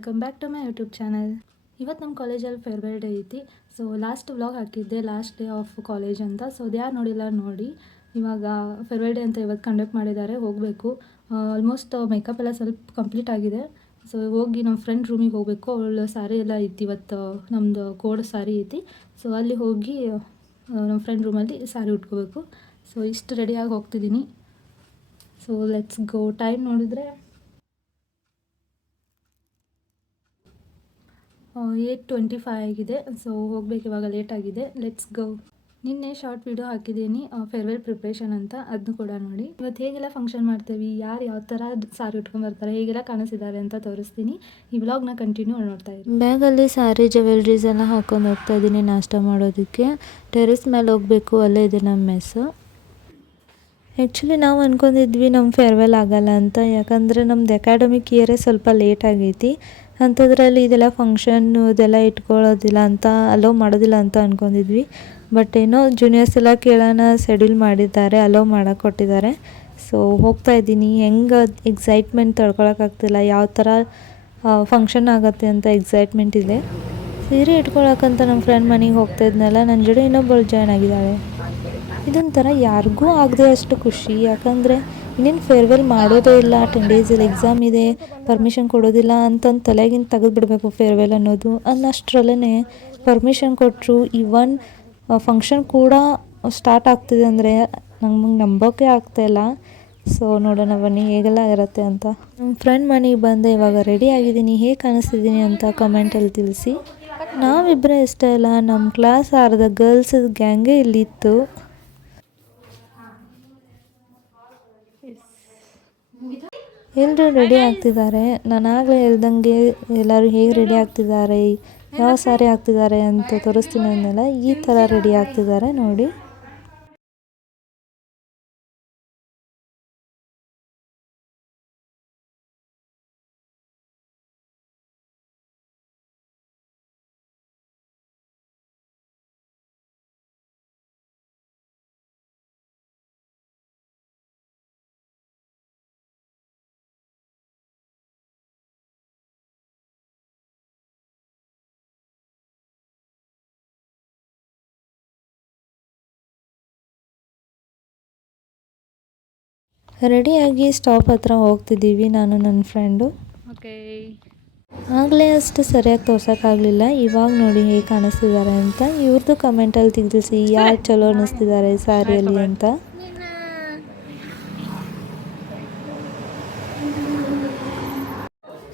Welcome back to my YouTube channel. ಇವತ್ತು ನಮ್ಮ ಕಾಲೇಜಲ್ಲಿ ಫೇರ್ವೆಲ್ ಡೇ ಐತಿ. ಸೊ ಲಾಸ್ಟ್ ವ್ಲಾಗ್ ಹಾಕಿದ್ದೆ, ಲಾಸ್ಟ್ ಡೇ ಆಫ್ ಕಾಲೇಜ್ ಅಂತ. ಸೊ ಅದು ಯಾರು ನೋಡಿಲ್ಲ ನೋಡಿ. ಇವಾಗ ಫೇರ್ವೆಲ್ ಡೇ ಅಂತ ಇವತ್ತು ಕಂಡಕ್ಟ್ ಮಾಡಿದ್ದಾರೆ, ಹೋಗಬೇಕು. ಆಲ್ಮೋಸ್ಟ್ ಮೇಕಪ್ ಎಲ್ಲ ಸ್ವಲ್ಪ ಕಂಪ್ಲೀಟ್ ಆಗಿದೆ. ಸೊ ಹೋಗಿ ನಮ್ಮ ಫ್ರೆಂಡ್ ರೂಮಿಗೆ ಹೋಗಬೇಕು. ಅವಳು ಸ್ಯಾರಿ ಎಲ್ಲ ಐತಿ, ಇವತ್ತು ನಮ್ಮದು ಕೋಡ್ ಸ್ಯಾರಿ ಐತಿ. ಸೊ ಅಲ್ಲಿ ಹೋಗಿ ನಮ್ಮ ಫ್ರೆಂಡ್ ರೂಮಲ್ಲಿ ಸ್ಯಾರಿ ಉಟ್ಕೋಬೇಕು. ಸೊ ಇಷ್ಟು ರೆಡಿಯಾಗಿ ಹೋಗ್ತಿದ್ದೀನಿ. So let's go. ಟೈಮ್ ನೋಡಿದ್ರೆ 8:25 ಆಗಿದೆ. ಸೊ ಹೋಗ್ಬೇಕು, ಇವಾಗ ಲೇಟ್ ಆಗಿದೆ. Let's go. ನಿನ್ನೆ ಶಾರ್ಟ್ ವಿಡಿಯೋ ಹಾಕಿದ್ದೀನಿ ಫೇರ್ವೆಲ್ ಪ್ರಿಪ್ರೇಷನ್ ಅಂತ, ಅದನ್ನು ಕೂಡ ನೋಡಿ. ಇವತ್ತು ಹೇಗೆಲ್ಲ ಫಂಕ್ಷನ್ ಮಾಡ್ತೀವಿ, ಯಾರು ಯಾವ ಥರ ಸಾರಿ ಉಟ್ಕೊಂಡ್ಬರ್ತಾರೆ, ಹೇಗೆಲ್ಲ ಕಾಣಿಸಿದ್ದಾರೆ ಅಂತ ತೋರಿಸ್ತೀನಿ. ಈ ವ್ಲಾಗ್ನ ಕಂಟಿನ್ಯೂ ನೋಡ್ತಾ ಇದ್ದೀನಿ. ಬ್ಯಾಗಲ್ಲಿ ಸಾರಿ ಜ್ಯುವೆಲ್ರೀಸ್ ಎಲ್ಲ ಹಾಕೊಂಡು ಹೋಗ್ತಾ ಇದ್ದೀನಿ ನಾಷ್ಟ ಮಾಡೋದಕ್ಕೆ. ಟೆರೆಸ್ ಮೇಲೆ ಹೋಗಬೇಕು, ಅಲ್ಲೇ ಇದೆ ನಮ್ಮ ಮೆಸ್ಸು. ಆ್ಯಕ್ಚುಲಿ ನಾವು ಅಂದ್ಕೊಂಡಿದ್ವಿ ನಮ್ಮ ಫೇರ್ವೆಲ್ ಆಗಲ್ಲ ಅಂತ, ಯಾಕಂದರೆ ನಮ್ಮದು ಅಕಾಡೆಮಿಕ್ ಇಯರೇ ಸ್ವಲ್ಪ ಲೇಟ್ ಆಗೈತಿ. ಅಂಥದ್ರಲ್ಲಿ ಇದೆಲ್ಲ ಫಂಕ್ಷನ್ನು ಇದೆಲ್ಲ ಇಟ್ಕೊಳ್ಳೋದಿಲ್ಲ ಅಂತ, ಅಲೋ ಮಾಡೋದಿಲ್ಲ ಅಂತ ಅಂದ್ಕೊಂಡಿದ್ವಿ. ಬಟ್ ಏನೋ ಜೂನಿಯರ್ಸ್ ಎಲ್ಲ ಕೇಳೋಣ ಶೆಡ್ಯೂಲ್ ಮಾಡಿದ್ದಾರೆ, ಅಲೋ ಮಾಡೋಕ್ಕೆ ಕೊಟ್ಟಿದ್ದಾರೆ. ಸೊ ಹೋಗ್ತಾ ಇದ್ದೀನಿ. ಹೆಂಗೆ ಎಕ್ಸೈಟ್ಮೆಂಟ್ ತಡ್ಕೊಳಕ್ಕಾಗ್ತಿಲ್ಲ, ಯಾವ ಥರ ಫಂಕ್ಷನ್ ಆಗುತ್ತೆ ಅಂತ ಎಕ್ಸೈಟ್ಮೆಂಟ್ ಇದೆ. ಸೀರೆ ಇಟ್ಕೊಳಕ್ಕಂತ ನಮ್ಮ ಫ್ರೆಂಡ್ ಮನೆಗೆ ಹೋಗ್ತಾ ಇದ್ನಲ್ಲ, ನನ್ನ ಜೊತೆ ಇನ್ನೊಬ್ಬಳು ಜಾಯ್ನ್ ಆಗಿದ್ದಾಳೆ. ಇದೊಂಥರ ಯಾರಿಗೂ ಆಗದೆ ಅಷ್ಟು ಖುಷಿ, ಯಾಕಂದರೆ ಇನ್ನೇನು ಫೇರ್ವೆಲ್ ಮಾಡೋದೇ ಇಲ್ಲ, 10 days ಇಲ್ಲಿ ಎಕ್ಸಾಮ್ ಇದೆ, ಪರ್ಮಿಷನ್ ಕೊಡೋದಿಲ್ಲ ಅಂತಂದು ತಲೆಗಿಂತ ತೆಗೆದುಬಿಡ್ಬೇಕು ಫೇರ್ವೆಲ್ ಅನ್ನೋದು. ಅನ್ನಷ್ಟರಲ್ಲೇ ಪರ್ಮಿಷನ್ ಕೊಟ್ಟರು. ಈವನ್ ಫಂಕ್ಷನ್ ಕೂಡ ಸ್ಟಾರ್ಟ್ ಆಗ್ತಿದೆ ಅಂದರೆ ನಮಗೆ ನಂಬೋಕೆ ಆಗ್ತಾಯಿಲ್ಲ. ಸೊ ನೋಡೋಣ ಬನ್ನಿ ಹೇಗೆಲ್ಲ ಇರುತ್ತೆ ಅಂತ. ನಮ್ಮ ಫ್ರೆಂಡ್ ಮನೆಗೆ ಬಂದೆ, ಇವಾಗ ರೆಡಿ ಆಗಿದ್ದೀನಿ. ಹೇಗೆ ಕಾಣಿಸ್ತಿದ್ದೀನಿ ಅಂತ ಕಮೆಂಟಲ್ಲಿ ತಿಳಿಸಿ. ನಾವಿಬ್ಬರೇ ಇಷ್ಟ ಇಲ್ಲ, ನಮ್ಮ ಕ್ಲಾಸ್ ಅರ್ಧ ಗರ್ಲ್ಸ್ ಗ್ಯಾಂಗೇ ಇಲ್ಲಿತ್ತು. ಎಲ್ಲರೂ ರೆಡಿ ಆಗ್ತಿದ್ದಾರೆ. ನಾನು ಆಗಲೇ ಹೇಳ್ದಂಗೆ ಎಲ್ಲರೂ ಹೇಗೆ ರೆಡಿ ಆಗ್ತಿದ್ದಾರೆ, ಯಾವ ಸಾರಿ ಆಗ್ತಿದ್ದಾರೆ ಅಂತ ತೋರಿಸ್ತೀನಿ ಅಂದೆಲ್ಲ. ಈ ಥರ ರೆಡಿ ಆಗ್ತಿದ್ದಾರೆ ನೋಡಿ. ರೆಡಿಯಾಗಿ ಸ್ಟಾಪ್ ಹತ್ರ ಹೋಗ್ತಿದ್ದೀವಿ ನಾನು ನನ್ನ ಫ್ರೆಂಡು. ಓಕೆ, ಆಗಲೇ ಅಷ್ಟು ಸರಿಯಾಗಿ ತೋರ್ಸೋಕ್ಕಾಗಲಿಲ್ಲ. ಇವಾಗ ನೋಡಿ ಹೇಗೆ ಕಾಣಿಸ್ತಿದ್ದಾರೆ ಅಂತ. ಇವ್ರದ್ದು ಕಮೆಂಟಲ್ಲಿ ತಿಳಿಸಿ ಯಾರು ಚಲೋ ಅನ್ನಿಸ್ತಿದ್ದಾರೆ ಸ್ಯಾರಿಯಲ್ಲಿ ಅಂತ.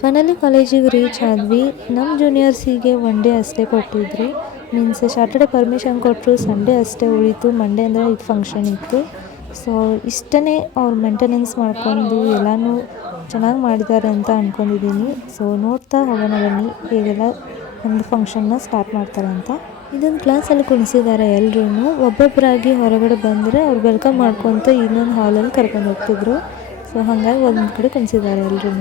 ಫೈನಲಿ ಕಾಲೇಜಿಗೆ ರೀಚ್ ಆದ್ವಿ. ನಮ್ಮ ಜೂನಿಯರ್ಸಿಗೆ 1 day ಅಷ್ಟೇ ಕೊಟ್ಟಿದ್ರು. ಮೀನ್ಸ್ ಸ್ಯಾಟರ್ಡೆ ಪರ್ಮಿಷನ್ ಕೊಟ್ಟರು, ಸಂಡೇ ಅಷ್ಟೇ ಉಳಿತು. ಮಂಡೇ ಅಂದರೆ ಇದು ಫಂಕ್ಷನ್ ಇತ್ತು. ಸೊ ಇಷ್ಟೇ ಅವ್ರು ಮೇಂಟೆನೆನ್ಸ್ ಮಾಡಿಕೊಂಡು ಎಲ್ಲನೂ ಚೆನ್ನಾಗಿ ಮಾಡಿದ್ದಾರೆ ಅಂತ ಅಂದ್ಕೊಂಡಿದ್ದೀನಿ. ಸೊ ನೋಡ್ತಾ ಹೋಗೋಣ ಬನ್ನಿ ಹೇಗೆಲ್ಲ ಒಂದು ಫಂಕ್ಷನ್ನ ಸ್ಟಾರ್ಟ್ ಮಾಡ್ತಾರೆ ಅಂತ. ಇದೊಂದು ಕ್ಲಾಸಲ್ಲಿ ಕುಣಿಸಿದ್ದಾರೆ ಎಲ್ಲರೂ. ಒಬ್ಬೊಬ್ಬರಾಗಿ ಹೊರಗಡೆ ಬಂದರೆ ಅವ್ರು ವೆಲ್ಕಮ್ ಮಾಡ್ಕೊತ ಇನ್ನೊಂದು ಹಾಲಲ್ಲಿ ಕರ್ಕೊಂಡು ಹೋಗ್ತಿದ್ರು. ಸೊ ಹಾಗಾಗಿ ಒಂದು ಕಡೆ ಕುಣಿಸಿದ್ದಾರೆ ಎಲ್ಲರೂ.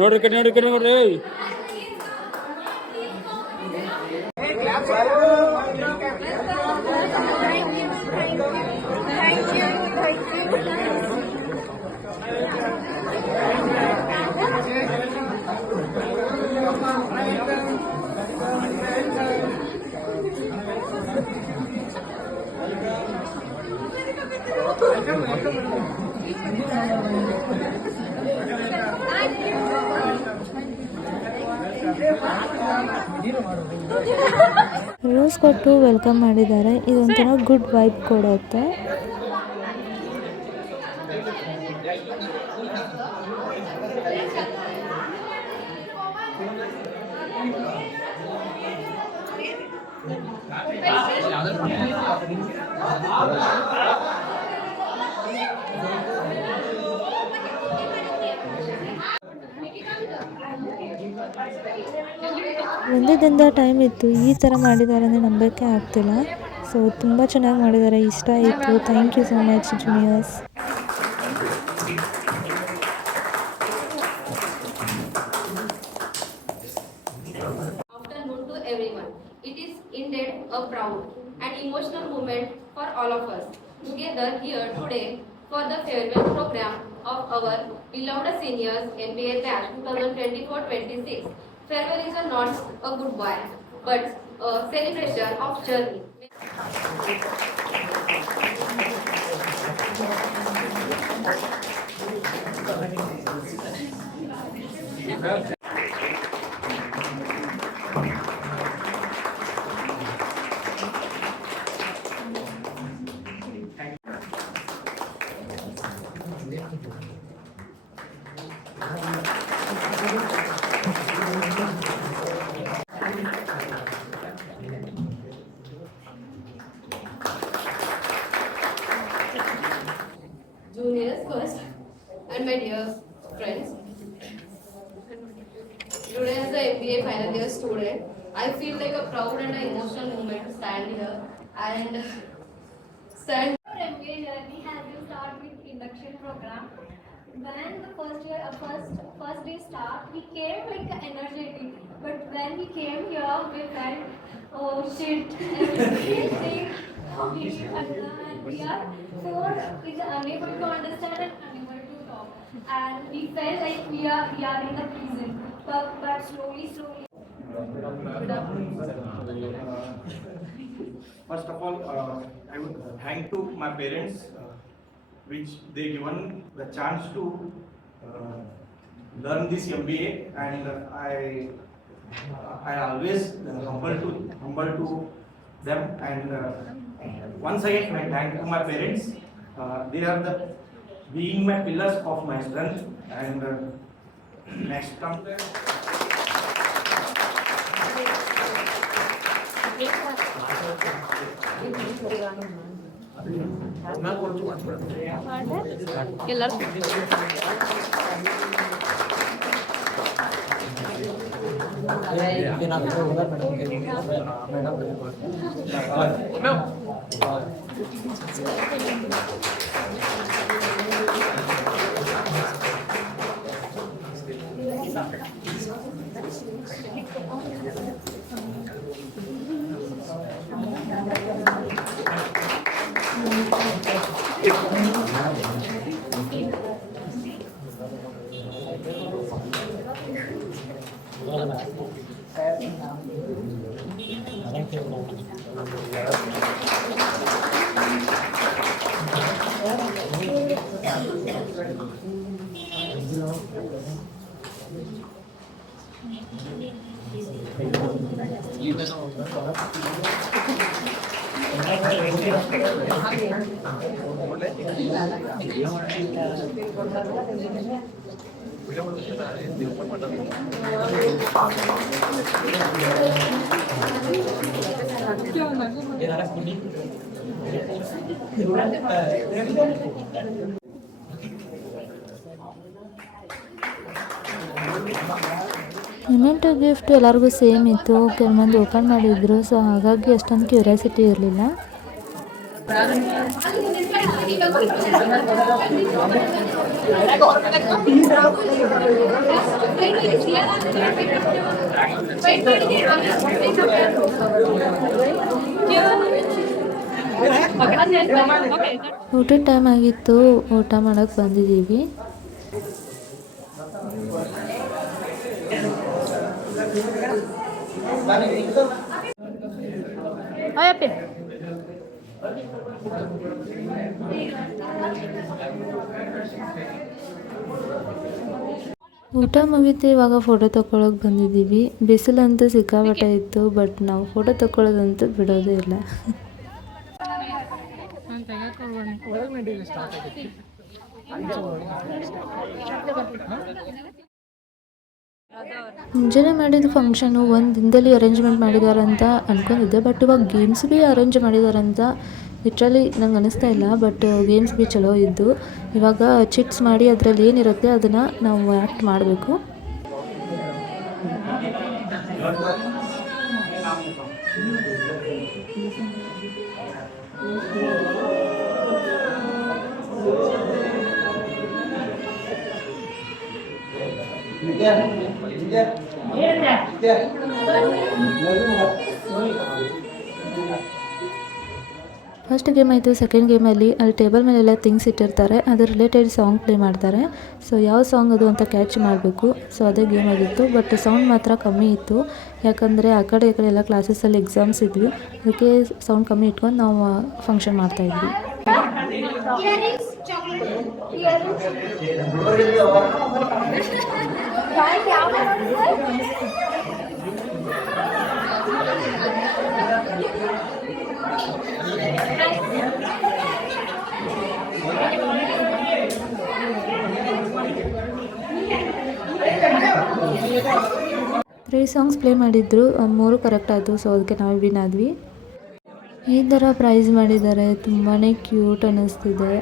ನೋಡ್ರಿ ರೋಸ್ ಕೊಟ್ಟು ವೆಲ್ಕಮ್ ಮಾಡಿದ್ದಾರೆ. ಇದೊಂಥರ ಗುಡ್ ವೈಬ್ ಕೊಡುತ್ತೆ. ಒಂದೇ ದಿನದ ಟೈಮ್ ಇತ್ತು, ಈ ಥರ ಮಾಡಿದ್ದಾರೆ ಅಂದರೆ ನಂಬೋಕ್ಕೆ ಆಗ್ತಿಲ್ಲ. ಸೊ ತುಂಬ ಚೆನ್ನಾಗಿ ಮಾಡಿದ್ದಾರೆ, ಇಷ್ಟ ಆಯಿತು. Thank you so much juniors. Afternoon to everyone. It is indeed a proud and emotional moment for all of us. Together here today for the farewell program of our beloved seniors MBA batch 2024-26. Farewell is not a goodbye, but a celebration of journey. Juniors first, and my dear friends, today as the MBA final year student, I feel like a proud and an emotional moment to stand here and stand. Our MBA journey has been started with induction program. When the first day start, we came like energetic. But when we came here, we felt, oh shit, everything and we are four is unable to understand and unable to talk. And we felt like we are in the prison. But slowly. First of all, I would thank to my parents, which they given the chance to learn this MBA, and I always humble to them. And once again, I thank to my parents. They are the being my pillars of my strength. And next come. ಇಮೆಂಟ್ gift ಎಲ್ಲರಿಗೂ same ಇತ್ತು, ಕೆಲವೊಂದು open ಮಾಡಿದ್ರು. So ಹಾಗಾಗಿ ಅಷ್ಟೊಂದು curiosity ಇರಲಿಲ್ಲ. ಊಟದ time ಆಗಿತ್ತು, ಊಟ ಮಾಡೋಕ್ಕೆ ಬಂದಿದ್ದೀವಿ. ಊಟ ಮುಗಿತು, ಇವಾಗ ಫೋಟೋ ತೊಗೊಳಕ್ಕೆ ಬಂದಿದ್ದೀವಿ. ಬಿಸಿಲಂತೂ ಸಿಕ್ಕಾಪಟ್ಟೆ ಇತ್ತು, ಬಟ್ ನಾವು ಫೋಟೋ ತೊಗೊಳ್ಳೋದಂತೂ ಬಿಡೋದೇ ಇಲ್ಲ. ಮುಂಜಾನೆ ಮಾಡಿದ ಫಂಕ್ಷನು ಒಂದು ದಿನದಲ್ಲಿ ಅರೇಂಜ್ಮೆಂಟ್ ಮಾಡಿದಾರಂತ ಅಂದ್ಕೊಂಡಿದ್ದೆ, ಬಟ್ ಇವಾಗ ಗೇಮ್ಸ್ ಭೀ ಅರೇಂಜ್ ಮಾಡಿದಾರಂತ ಲಿಟ್ರಲಿ ನಂಗೆ ಅನ್ನಿಸ್ತಾ ಇಲ್ಲ. ಬಟ್ ಗೇಮ್ಸ್ ಭೀ ಚಲೋ ಇದ್ದು. ಇವಾಗ ಚಿಟ್ಸ್ ಮಾಡಿ ಅದರಲ್ಲಿ ಏನಿರುತ್ತೆ ಅದನ್ನು ನಾವು ಆ್ಯಕ್ಟ್ ಮಾಡಬೇಕು. ಫಸ್ಟ್ ಗೇಮ್ ಆಯಿತು. ಸೆಕೆಂಡ್ ಗೇಮಲ್ಲಿ ಅಲ್ಲಿ ಟೇಬಲ್ ಮೇಲೆಲ್ಲ ಥಿಂಗ್ಸ್ ಇಟ್ಟಿರ್ತಾರೆ, ಅದ್ರ ರಿಲೇಟೆಡ್ ಸಾಂಗ್ ಪ್ಲೇ ಮಾಡ್ತಾರೆ. ಸೊ ಯಾವ ಸಾಂಗ್ ಅದು ಅಂತ ಕ್ಯಾಚ್ ಮಾಡಬೇಕು. ಸೊ ಅದೇ ಗೇಮ್ ಆಗಿತ್ತು. ಬಟ್ ಸೌಂಡ್ ಮಾತ್ರ ಕಮ್ಮಿ ಇತ್ತು, ಯಾಕಂದರೆ ಆ ಕಡೆ ಈ ಕಡೆ ಎಲ್ಲ ಕ್ಲಾಸಸ್ಸಲ್ಲಿ ಎಕ್ಸಾಮ್ಸ್ ಇದ್ವಿ. ಅದಕ್ಕೆ ಸೌಂಡ್ ಕಮ್ಮಿ ಇಟ್ಕೊಂಡು ನಾವು ಫಂಕ್ಷನ್ ಮಾಡ್ತಾಯಿದ್ವಿ. Earrings, chocolate. Earrings. Three songs play ಮಾಡಿದ್ರು, 3 ಕರೆಕ್ಟ್ ಆಯಿತು. ಸೊ ಅದಕ್ಕೆ ನಾವು ವಿನ್ ಆದ್ವಿ. ಈ ಥರ ಪ್ರೈಸ್ ಮಾಡಿದ್ದಾರೆ, ತುಂಬಾ ಕ್ಯೂಟ್ ಅನ್ನಿಸ್ತಿದೆ.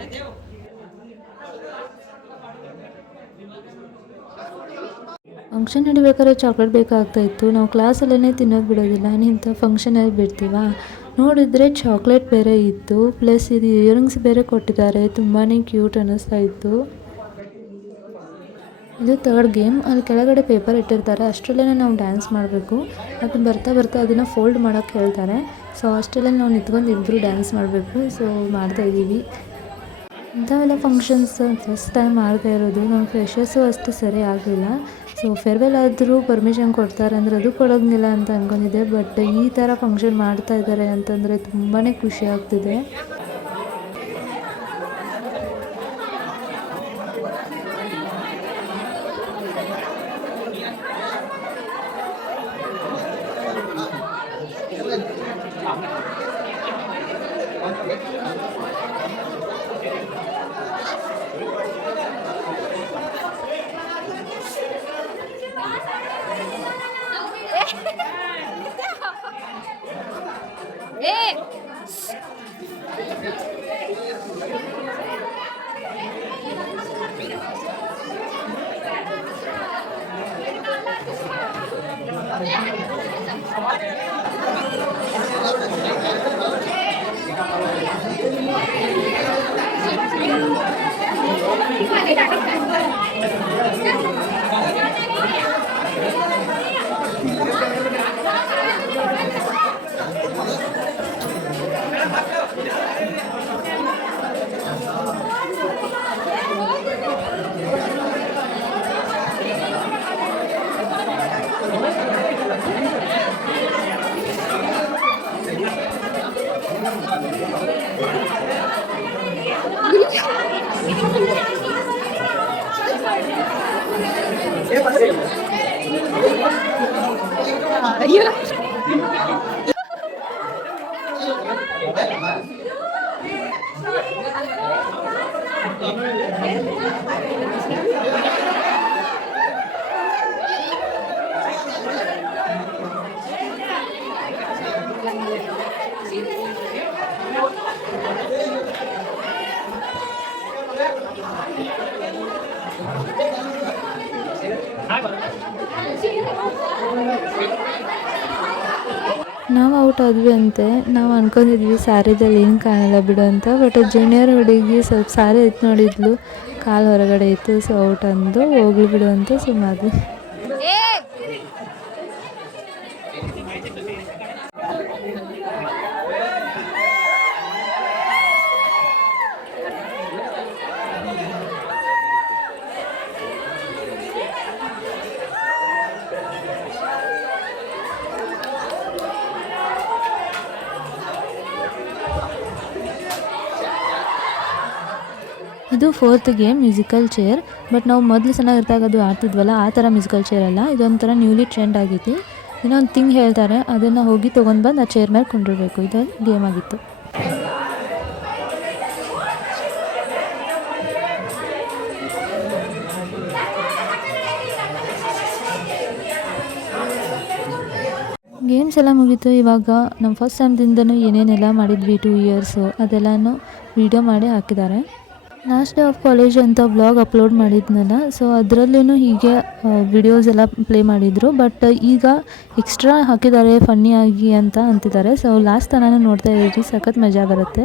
ಫಂಕ್ಷನ್ ನಡಿಬೇಕಾದ್ರೆ ಚಾಕ್ಲೇಟ್ ಬೇಕಾಗ್ತಾಯಿತ್ತು. ನಾವು ಕ್ಲಾಸಲ್ಲೇ ತಿನ್ನೋದು ಬಿಡೋದಿಲ್ಲ, ಇಂಥ ಫಂಕ್ಷನಲ್ಲಿ ಬಿಡ್ತೀವಾ. ನೋಡಿದರೆ ಚಾಕ್ಲೇಟ್ ಬೇರೆ ಇತ್ತು, ಪ್ಲಸ್ ಇದು ಇಯರಿಂಗ್ಸ್ ಬೇರೆ ಕೊಟ್ಟಿದ್ದಾರೆ. ತುಂಬಾ ಕ್ಯೂಟ್ ಅನ್ನಿಸ್ತಾ ಇತ್ತು. ಇದು ಥರ್ಡ್ ಗೇಮ್. ಅಲ್ಲಿ ಕೆಳಗಡೆ ಪೇಪರ್ ಇಟ್ಟಿರ್ತಾರೆ, ಅಷ್ಟರಲ್ಲೇ ನಾವು ಡ್ಯಾನ್ಸ್ ಮಾಡಬೇಕು. ಅದನ್ನು ಬರ್ತಾ ಬರ್ತಾ ಅದನ್ನು ಫೋಲ್ಡ್ ಮಾಡೋಕ್ಕೆ ಹೇಳ್ತಾರೆ. ಸೊ ಅಷ್ಟರಲ್ಲೇ ನಾವು ನಿಂತ್ಕೊಂಡು ಇಬ್ಬರು ಡ್ಯಾನ್ಸ್ ಮಾಡಬೇಕು. ಸೊ ಮಾಡ್ತಾಯಿದ್ದೀವಿ. ಇಂಥವೆಲ್ಲ ಫಂಕ್ಷನ್ಸ್ ಫಸ್ಟ್ ಟೈಮ್ ಮಾಡ್ತಾ ಇರೋದು. ನಮ್ಮ ಫ್ರೆಶರ್ಸು ಅಷ್ಟು ಸರಿ ಆಗಲಿಲ್ಲ. ಸೊ ಫೇರ್ವೆಲ್ ಆದರೂ ಪರ್ಮಿಷನ್ ಕೊಡ್ತಾರೆ ಅಂದರೆ ಅದು ಕೊಡೋಂಗಿಲ್ಲ ಅಂತ ಅಂದ್ಕೊಂಡಿದ್ದೆ. ಬಟ್ ಈ ಥರ ಫಂಕ್ಷನ್ ಮಾಡ್ತಾ ಇದ್ದಾರೆ ಅಂತಂದರೆ ತುಂಬಾ ಖುಷಿ ಆಗ್ತಿದೆ. ನಾವು ಔಟ್ ಆದ್ವಿ ಅಂತೆ. ನಾವು ಅನ್ಕೊಂಡಿದ್ವಿ ಸ್ಯಾರಿದಲ್ಲಿ ಏನು ಕಾಣಲ್ಲ ಬಿಡು ಅಂತ. ಬಟ್ ಜೂನಿಯರ್ ಹುಡುಗಿ ಸ್ವಲ್ಪ ಸ್ಯಾರಿ ಎತ್ತು ನೋಡಿದ್ಲು, ಕಾಲು ಹೊರಗಡೆ ಇತ್ತು. ಸೊ ಔಟ್ ಅಂದು ಹೋಗ್ಲಿ ಬಿಡು ಅಂತ ಸುಮ್ಮನಾದ್ವಿ. ಇದು fourth game, musical chair. But ನಾವು ಮೊದಲು ಚೆನ್ನಾಗಿರ್ತಾಗ ಅದು ಆಡ್ತಿದ್ವಲ್ಲ, ಆ ಥರ ಮ್ಯೂಸಿಕಲ್ ಚೇರ್ ಅಲ್ಲ. ಇದೊಂಥರ ನ್ಯೂಲಿ ಟ್ರೆಂಡ್ ಆಗೈತಿ. ಇನ್ನೊಂದು ಥಿಂಗ್ ಹೇಳ್ತಾರೆ, ಅದನ್ನು ಹೋಗಿ ತೊಗೊಂಡು ಬಂದು ಆ ಚೇರ್ ಮೇಲೆ ಕುಂಡಿರ್ಬೇಕು. ಇದೊಂದು ಗೇಮ್ ಆಗಿತ್ತು. ಗೇಮ್ಸ್ ಎಲ್ಲ ಮುಗೀತು. ಇವಾಗ ನಮ್ಮ ಫಸ್ಟ್ ಟೈಮ್ದಿಂದನೂ ಏನೇನೆಲ್ಲ ಮಾಡಿದ್ವಿ 2 ಇಯರ್ಸು ಅದೆಲ್ಲನೂ ವೀಡಿಯೋ ಮಾಡಿ ಹಾಕಿದ್ದಾರೆ. ಲಾಸ್ಟ್ ಡೇ ಆಫ್ ಕಾಲೇಜ್ ಅಂತ ಬ್ಲಾಗ್ ಅಪ್ಲೋಡ್ ಮಾಡಿದ್ನಲ್ಲ, ಸೊ ಅದರಲ್ಲೂ ಹೀಗೆ ವಿಡಿಯೋಸ್ ಎಲ್ಲ ಪ್ಲೇ ಮಾಡಿದರು. ಬಟ್ ಈಗ ಎಕ್ಸ್ಟ್ರಾ ಹಾಕಿದ್ದಾರೆ ಫನ್ನಿಯಾಗಿ ಅಂತ ಅಂತಿದ್ದಾರೆ. ಸೊ ಲಾಸ್ಟ್ ತನಕ ನೋಡ್ತಾ ಇದ್ದೀವಿ, ಸಖತ್ ಮಜಾ ಬರುತ್ತೆ.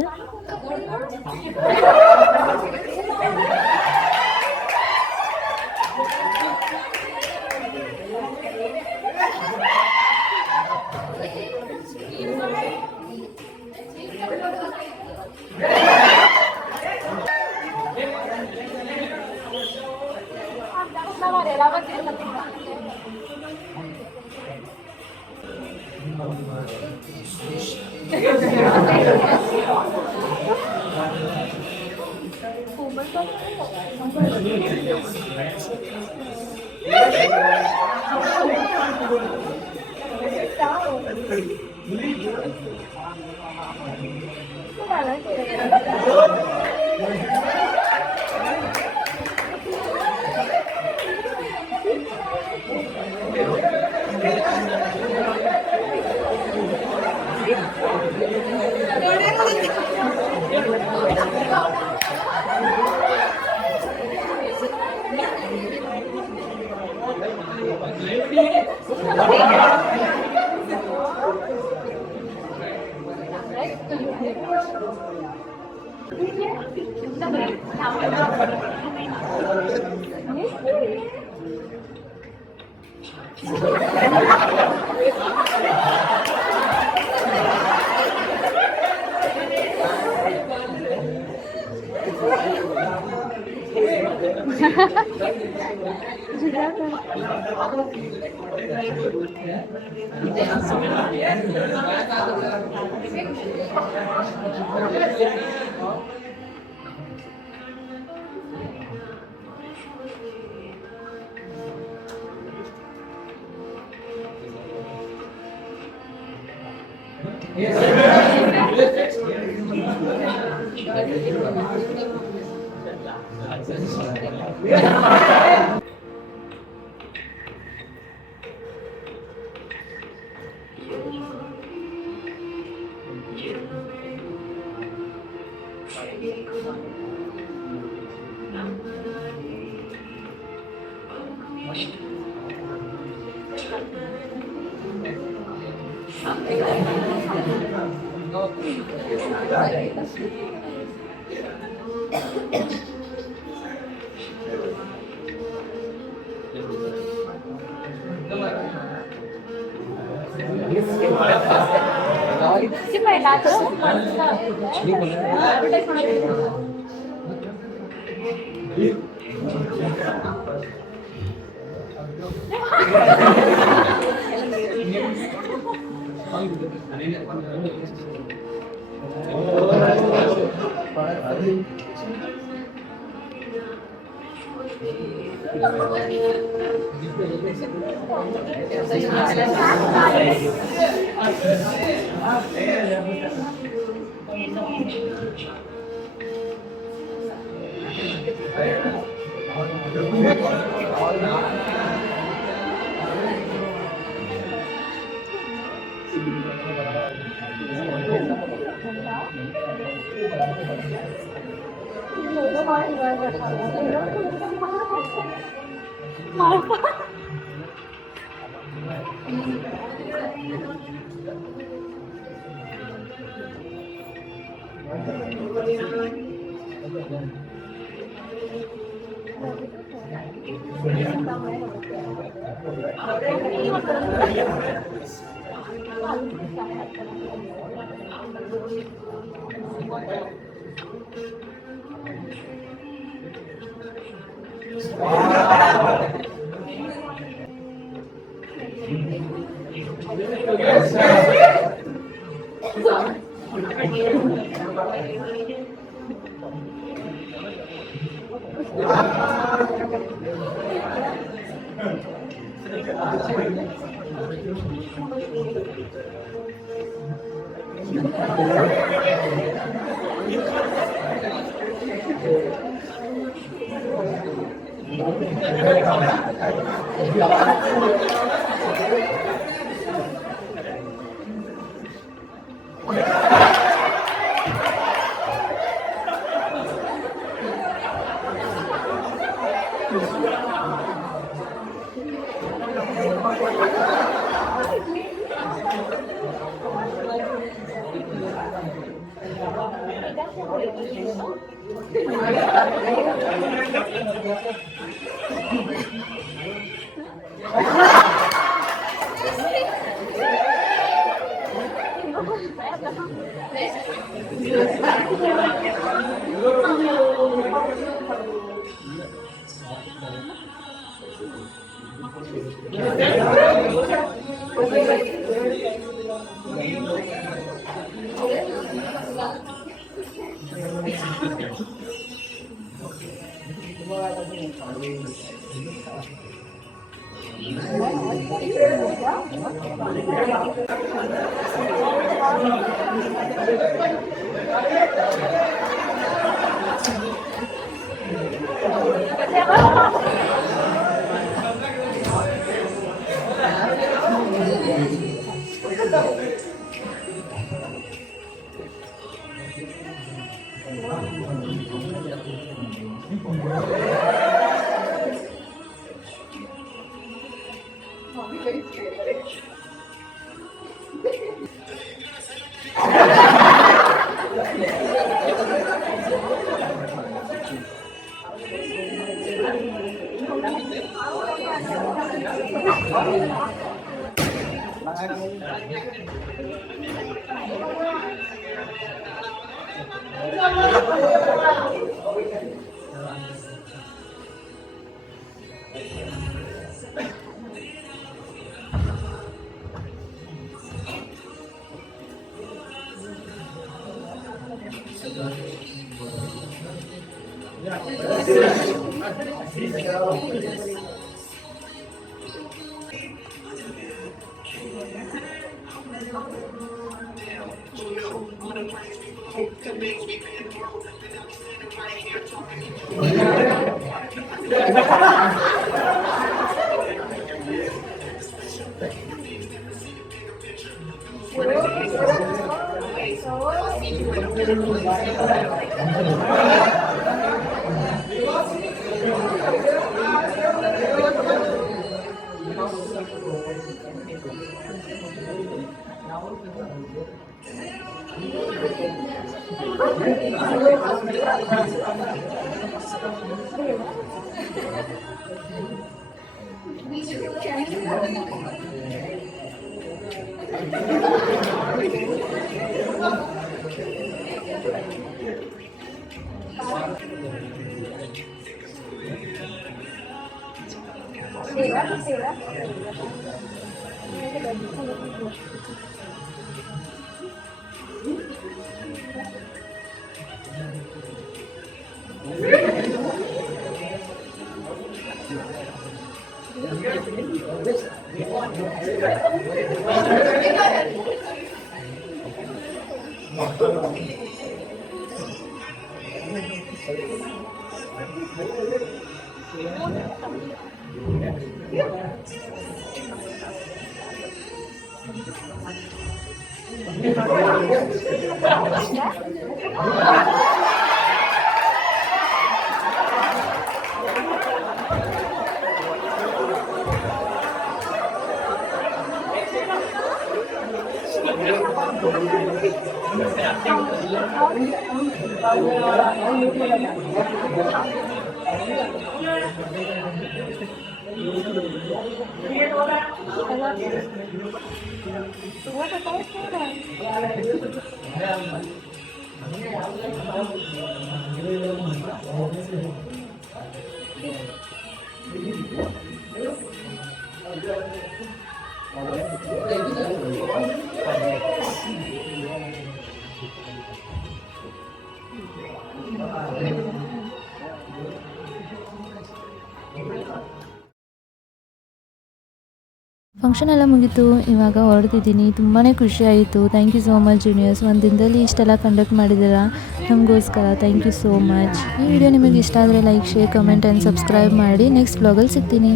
ಫಂಕ್ಷನ್ ಎಲ್ಲ ಮುಗೀತು, ಇವಾಗ ಹೊರಡ್ತಿದ್ದೀನಿ. ತುಂಬಾ ಖುಷಿ ಆಯಿತು. Thank you so much juniors. ಒಂದು ದಿನದಲ್ಲಿ ಇಷ್ಟೆಲ್ಲ ಕಂಡಕ್ಟ್ ಮಾಡಿದ್ದೀರಾ ನಮಗೋಸ್ಕರ. Thank you so much. ಈ ವಿಡಿಯೋ ನಿಮಗೆ ಇಷ್ಟ ಆದರೆ like, share, comment and subscribe ಮಾಡಿ. ನೆಕ್ಸ್ಟ್ ವ್ಲಾಗಲ್ಲಿ ಸಿಗ್ತೀನಿ.